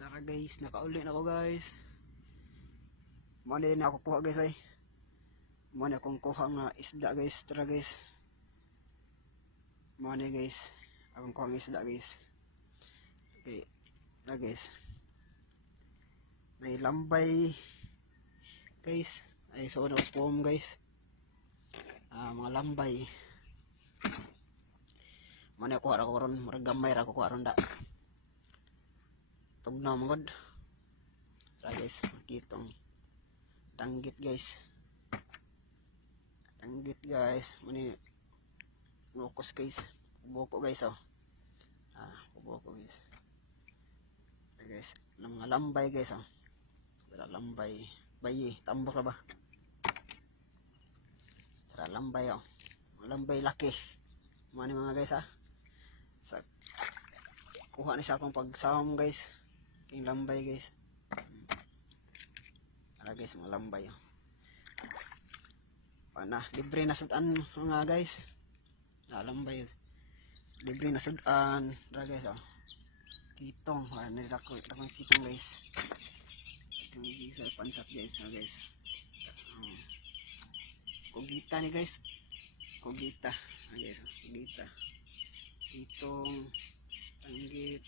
Tara guys, nakauli na ako guys. Muna din ako kuha guys ay. Muna akong kuha nga isda guys. Tara guys. Muna guys. Akong kuha nga isda guys. Okay. Na guys. May lambay guys. Ay so na spom guys. Mga lambay. Muna kuha ako ron. Marag gamay ra ko kuha ron da. Tugnaw mangod. Tara guys, makitong tanggit guys. Tanggit guys. Muni lukos guys. Buboko guys oh. Buboko guys. Tara guys, mga lambay guys oh. Tara lambay. Bayi, tambok na ba? Tara lambay oh. Lambay laki. Mani mga guys Sa kuha ni sa akong pagsawam guys. King lambay guys. Tara guys, mga lambay oh. Libre na sudan mga guys. Lambay. Libre na sudan. Tara guys oh. Kitong, nilako kitong guys. Kitong guys, pansat guys, guys. Kugita ni guys. Kugita. Guys, kugita. Kitong, tanggit.